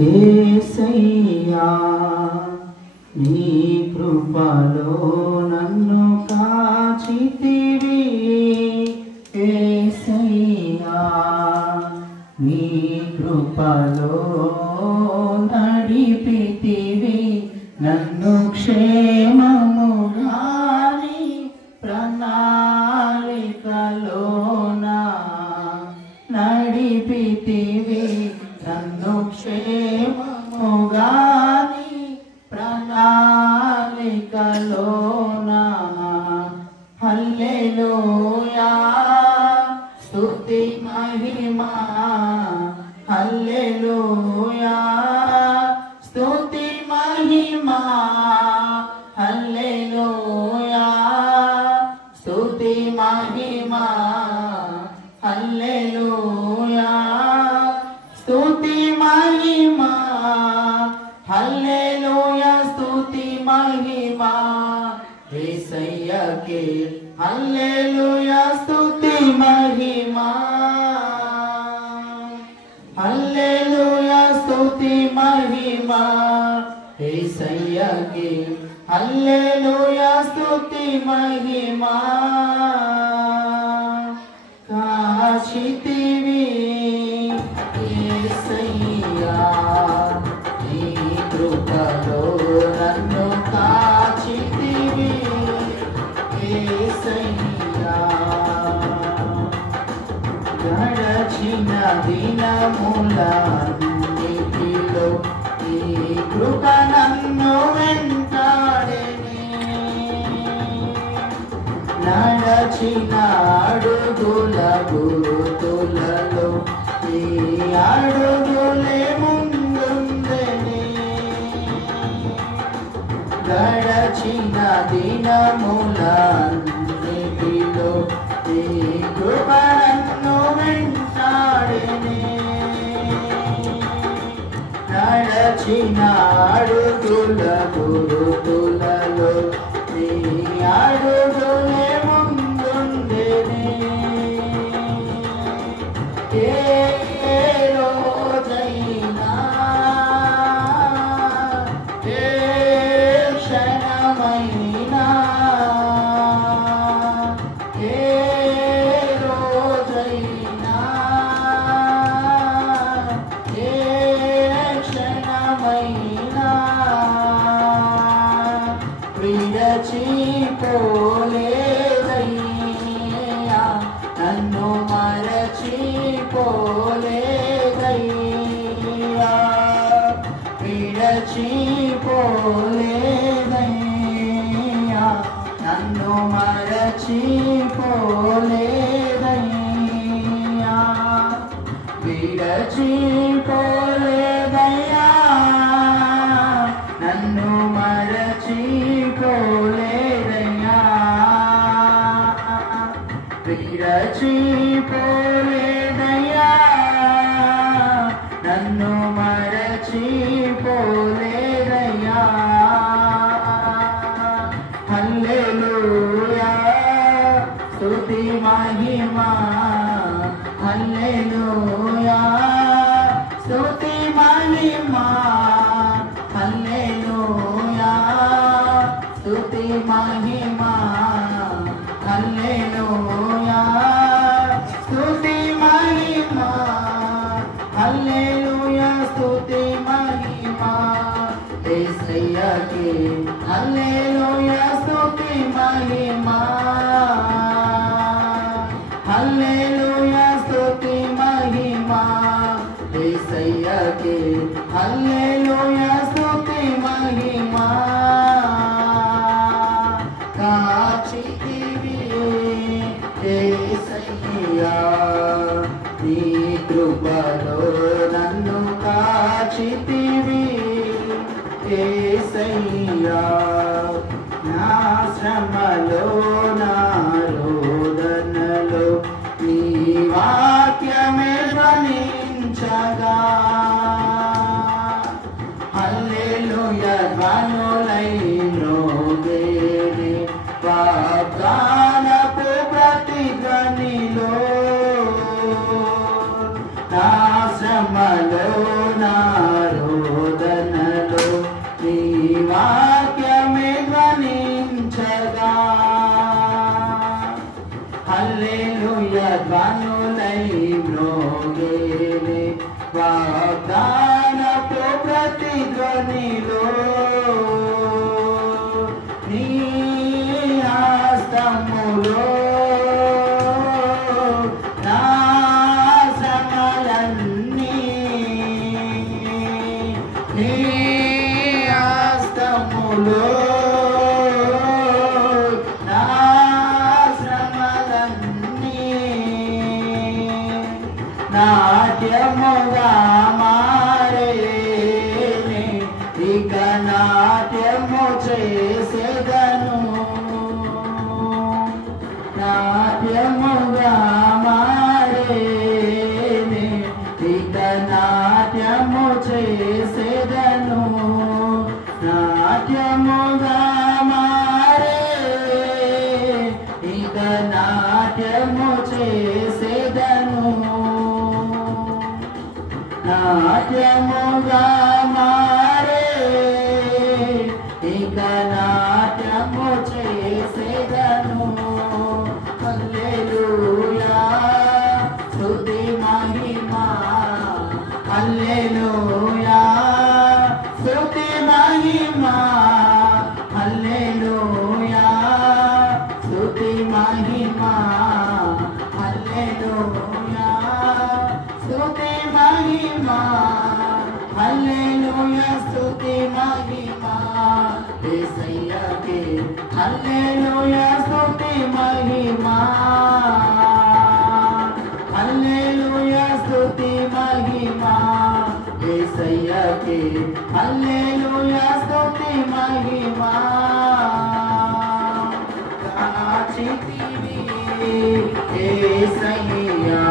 యేసయ్యా నీ కృపలో నన్ను కాచితివి యేసయ్యా నీ కృపలో నడిపితివి నన్ను క్షేమముగా నీ ప్రణాళికలోన నడిపితివి నన్ను క్షేమముగా నీ ప్రణాళికలోన హల్లెలూయా స్తుతి మహిమా హల్లెలూయా స్తుతి మహిమా హల్లెలూయా స్తుతి మహిమా హల్లెలూయా స్తుతి మహిమా హల్లెలూయా స్తుతి మహిమా యేసయ్యకే హల్లెలూయా స్తుతి మహిమా హల్లెలూయా స్తుతి మహిమా యేసయ్యకే హల్లెలూయా స్తుతి మహిమా కాచితివి యేసయ్యా నీ కృపలో నన్ను కాచితివి యేసయ్యా గడచిన దినములన్నిటిలో ఈ కృప నన్ను వెంటాడెనే నడచిన అడుగుల గుర్తులలో ఈ అడుగులే ముందుందెనే గడచిన దినములన్నిటిలో ఈ కృప నన్ను వెంటాడెనే నడచిన అడుగుల గుర్తులలో ఈ అడుగులే ముందుండెనే ఏ రోజైనా ఏ క్షణమైనా ఏ రోజైనా ఏ క్షణమైనా విడచిపోలేదయ్యా నన్ను మరచిపోలేదయ్యా విడచిపోలేదయ్యా నన్ను మరచిపోలేదయ్యా విడచిపోలేదయ్యా నన్ను మరచిపోలేదయ్యా విడచిపోలేదయ్యా నన్ను మరచిపోలేదయ్యా హల్లెలూయా స్తుతి మహిమా హల్లెలూయా స్తుతి మహిమా హల్లెలూయా స్తుతి మహిమా హల్లెలూయా స్తుతి మహిమా హల్లెలూయా స్తుతి మహిమా యేసయ్యకే హల్లెలూయా స్తుతి మహిమా హల్లెలూయా స్తుతి మహిమా యేసయ్యకే హల్లెలూయా స్తుతి మహిమా కాచితివి యేసయ్యా నీ కృపలో నన్ను కాచితివి యేసయ్యా నా శ్రమలో నా రోదనలో నీ వాక్యమే ధ్వనించగా హల్లెలూయా ధ్వనులై మ్రోగేనే వాగ్దానపు ప్రతిధ్వనిలో నా శ్రమ నాలో నా రోదనలో నీ వాక్యమే ధ్వనించగా హల్లెలూయా ధ్వనులై మ్రోగేలే వాగ్దానపు ప్రతిధ్వనిలో నీ హస్తములో నా శ్రమలన్నీ నీ హస్తములో నా శ్రమలన్నీ నాట్యముగా మారేనే ఇక నాట్యము చేసేదను నాట్యముగా మారేనే ఇక నాట్యము చేసేదను నాట్యముగా మారే ఇక నాట్యము చేసేదను నాట్యముగా మారే ఇక నాట్యము చేసేదను హల్లెలూయా స్తుతి మహిమా హల్లెలూయా స్తుతి మహిమా హల్లెలూయా స్తుతి మహిమా హల్లెలూయా స్తుతి మహిమా హల్లెలూయా స్తుతి మహిమా యేసయ్యకే హల్లెలూయా స్తుతి మహిమా హల్లెలూయా స్తుతి మహిమా యేసయ్యకే హల్లెలూయా స్తుతి మహిమా కాచితివి యేసయ్యా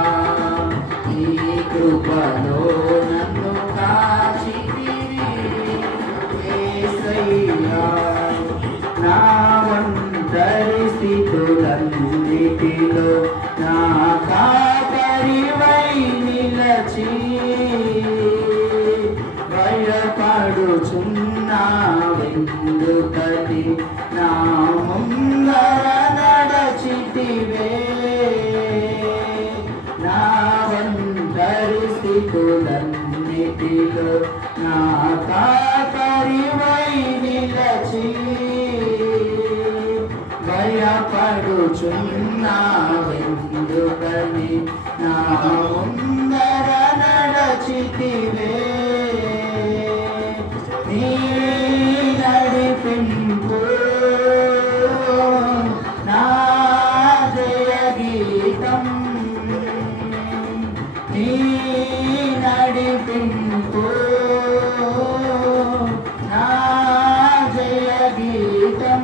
నీ కృపలో నన్ను కాచితివి యేసయ్యా నా ఒంటరి స్థితులన్నిటిలో నా కాపరివై నిలచి భయపడుచున్నావెందుకని నా ముందర నడచితివే నా ఒంటరి స్థితులన్నిటిలో నా కాపరివై నిలచి భయపడుచున్నావెందుకని నా ముందర నడచితివే నీ నడిపింపు నా జయ గీతం నీ నడిపింపు నా జయ గీతం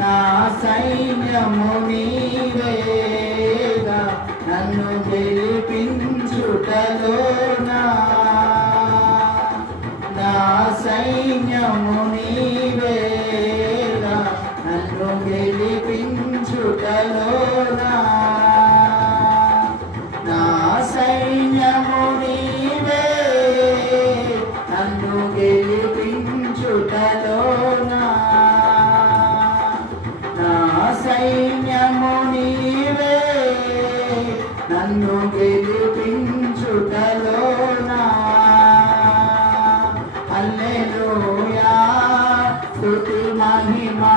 నా సైన్యము నీవేగా నన్ను గెలిపించుటలో నా సైన్యము నీవేగా నన్ను గెలిపించుటలో నా సైన్యము నీవే నన్ను గెలిపించుటలో నా సైన్యము నీవే నన్ను గెలిపించుటలో హల్లెలూయా స్తుతి మహిమా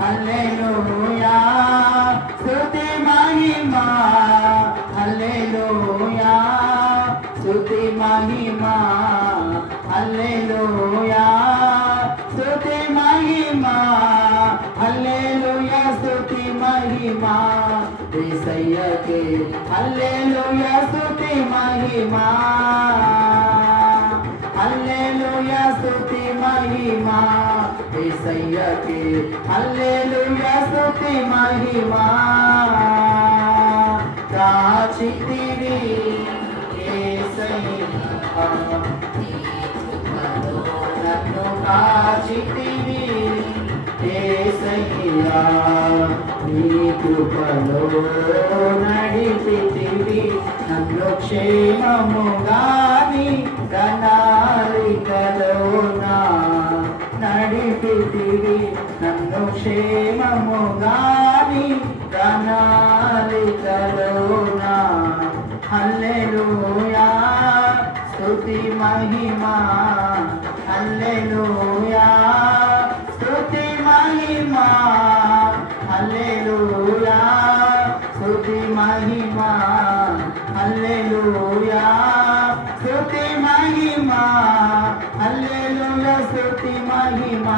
హల్లెలూయా స్తుతి మహిమా హల్లెలూయా స్తుతి మహిమా హల్లెలూయా స్తుతి మహిమా హల్లెలూయా స్తుతి మహిమా యేసయ్యకే హల్లెలూయా స్తుతి మహిమా హల్లెలూయా స్తుతి మహిమా యేసయ్యకే హల్లెలూయా స్తుతి మహిమా కాచితివి యేసయ్యా నన్ను కాచితివి యేసయ్యా నీ కృపలో నడిపితివి నన్ను క్షేమముగాని ప్రణాళికలోనా నడిపితివి నన్ను క్షేమముగాని ప్రణాళికలోనా హల్లెలూయా స్తుతి మహిమా హల్లెలూయా స్తుతి మహిమా హల్లెలూయా స్తుతి మహిమా హల్లెలూయా స్తుతి మహిమా హల్లెలూయా స్తుతి మహిమా